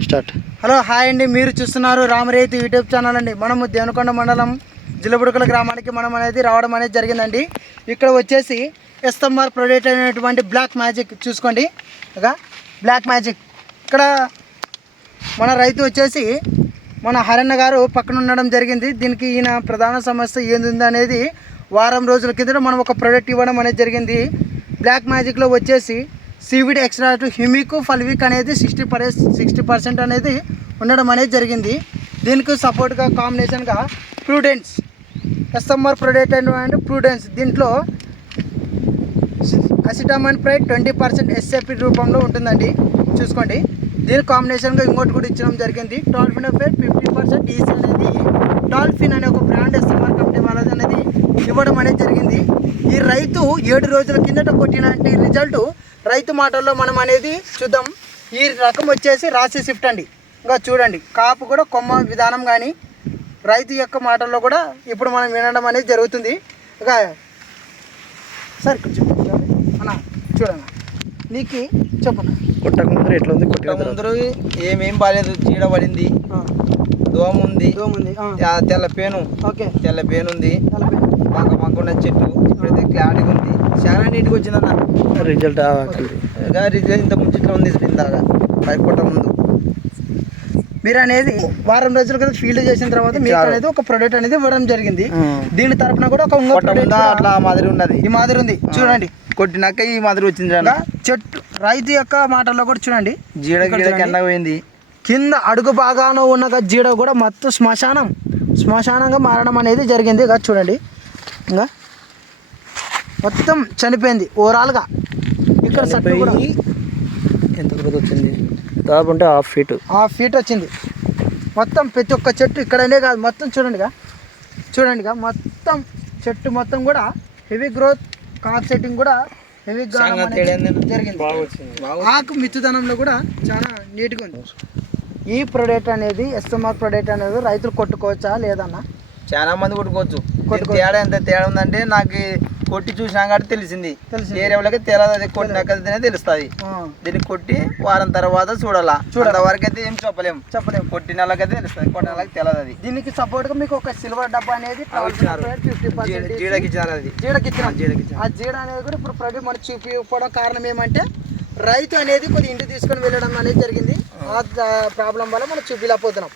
Start. Hello hi అండి. మీరు చూస్తున్నారు రామరేతి యూట్యూబ్ ఛానల్ అండి. మనము దేవనకొండ మండలం జిల్లబుడుకల గ్రామానికి మనం అనేది రావడం అనేది జరిగిందండి. ఇక్కడ వచ్చేసి ఎస్ఎంఆర్ ప్రొడక్ట్ అనేటువంటి బ్లాక్ మ్యాజిక్ చూసుకోండి. ఇక బ్లాక్ మ్యాజిక్. ఇక్కడ మన రైతు వచ్చేసి మన హరణ గారు పక్కన ఉండడం జరిగింది. దీనికి ఈయన ప్రధాన సమస్య ఏంది అనేది వారం రోజుల కిందట మనం ఒక ప్రొడక్ట్ ఇవ్వడం అనేది జరిగింది. బ్లాక్ మ్యాజిక్లో వచ్చేసి సివిడ్ ఎక్స్ట్రాక్ట్ హ్యూమిక్ ఫల్విక్ అనేది సిక్స్టీ పర్ సిక్స్టీ పర్సెంట్ అనేది ఉండడం అనేది జరిగింది దీనికి సపోర్ట్గా కాంబినేషన్గా Prudence SMR product and Prudence దీంట్లో అసిటమాన్ ప్రై ట్వంటీ పర్సెంట్ ఎస్ఏపీ రూపంలో ఉంటుందండి. చూసుకోండి. దీని కాంబినేషన్గా ఇంకోటి కూడా ఇచ్చడం జరిగింది. Dolphin effect fifty percent EC అనేది డాల్ఫిన్ అనే ఒక బ్రాండ్ ఎస్ఎంఆర్ కంపెనీ వాళ్ళది అనేది ఇవ్వడం అనేది జరిగింది. ఈ రైతు ఏడు రోజుల కిందట కొట్టిన రిజల్ట్ రైతు మాటల్లో మనం అనేది చూద్దాం. ఈ రకం వచ్చేసి రాసి షిఫ్ట్ అండి. ఇంకా చూడండి కాపు కూడా కొమ్మ విధానం కానీ రైతు యొక్క మాటల్లో కూడా ఇప్పుడు మనం వినడం అనేది జరుగుతుంది. ఇక సార్ చూడండి. అన్న చూడన్న నీకు చెప్పన్న కొట్టక ముందర ఎట్లా ఉంది కొట్టిన కొట్ట తర్వాత. ముందర ఏమేం బాలేదు? చీడ పడింది. దోమ ఉంది. తెల్ల పేను. ఓకే. తెల్ల పేను ఉంది నలభై మాక మాకున్న చెట్టు ఇప్పుడైతే క్లారిటీగా ఉంది. చాలా నీట్గా వచ్చిందన్న. రిజల్ట్ రిజల్ట్ ఇంత ముంచిట్లో ఉంది ఇందాక పై కొట్ట ముందు. మీరు అనేది వారం రోజుల కదా ఫీల్డ్ చేసిన తర్వాత ఇచ్చారు. అనేది ఒక ప్రొడక్ట్ అనేది ఇవ్వడం జరిగింది. దీని తరపున కూడా ఒక అట్లా మాదిరి ఉన్నది. ఈ మాదిరి ఉంది. చూడండి. కొట్టినాక ఈ మాదిరి వచ్చింది చెట్టు రైతు యొక్క మాటల్లో కూడా చూడండి. జీడ. కింద పోయింది. కింద అడుగు భాగాన ఉన్న జీడ కూడా మొత్తం శ్మశానం. శ్మశానంగా మారడం అనేది జరిగింది. చూడండి. ఇంకా మొత్తం చనిపోయింది ఓవరాల్గా. ఇక్కడ సట్టు కూడా. ఎంత గ్రోత్ వచ్చింది? దాదాపు అంటే హాఫ్ ఫీట్. హాఫ్ ఫీట్ వచ్చింది. మొత్తం ప్రతి ఒక్క చెట్టు ఇక్కడనే కాదు మొత్తం చూడండిగా. చూడండిగా మొత్తం చెట్టు మొత్తం కూడా హెవీ గ్రోత్ కాప్ సెట్టింగ్ కూడా హెవీ. జరిగింది. ఆకు మిత్తుదనంలో కూడా చాలా నీట్గా ఉంది. ఈ ప్రొడక్ట్ అనేది ఎస్ఎంఆర్ ప్రొడక్ట్ అనేది రైతులు కొట్టుకోవచ్చా లేదన్నా? చాలా మంది కొట్టుకోవచ్చు. తేడా ఎంత తేడా ఉందంటే నాకు కొట్టి చూసినా కాబట్టి తెలిసింది. వేరే వాళ్ళకి తెలియదు అది కొట్టినాకనే తెలుస్తుంది. దీన్ని కొట్టి వారం తర్వాత చూడాలా. చూడాలా. వరకు అయితే ఏం చెప్పలేం. చెప్పలేము కొట్టిన వాళ్ళకైతే తెలుస్తుంది. కొట్టిన వాళ్ళకి తెలియదు అది. దీనికి సపోర్ట్గా మీకు ఒక సిల్వర్ డబ్బా అనేది జీడకి ఇచ్చినారు అది. జీడకి ఇచ్చినాం ఆ, జీడ అనేది కూడా ఇప్పుడు ప్రతి మనం చూపించకపోవడం కారణం ఏమంటే రైతు అనేది కొద్ది ఇంటికి తీసుకొని వెళ్ళడం అనేది జరిగింది. ఆ. ప్రాబ్లం వల్ల మనం చూపించలేకపోతున్నాం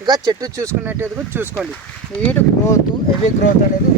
ఇంకా చెట్టు చూసుకున్నట్టు కూడా చూసుకోండి. నీట్ గ్రోత్ హెవీ గ్రోత్ అనేది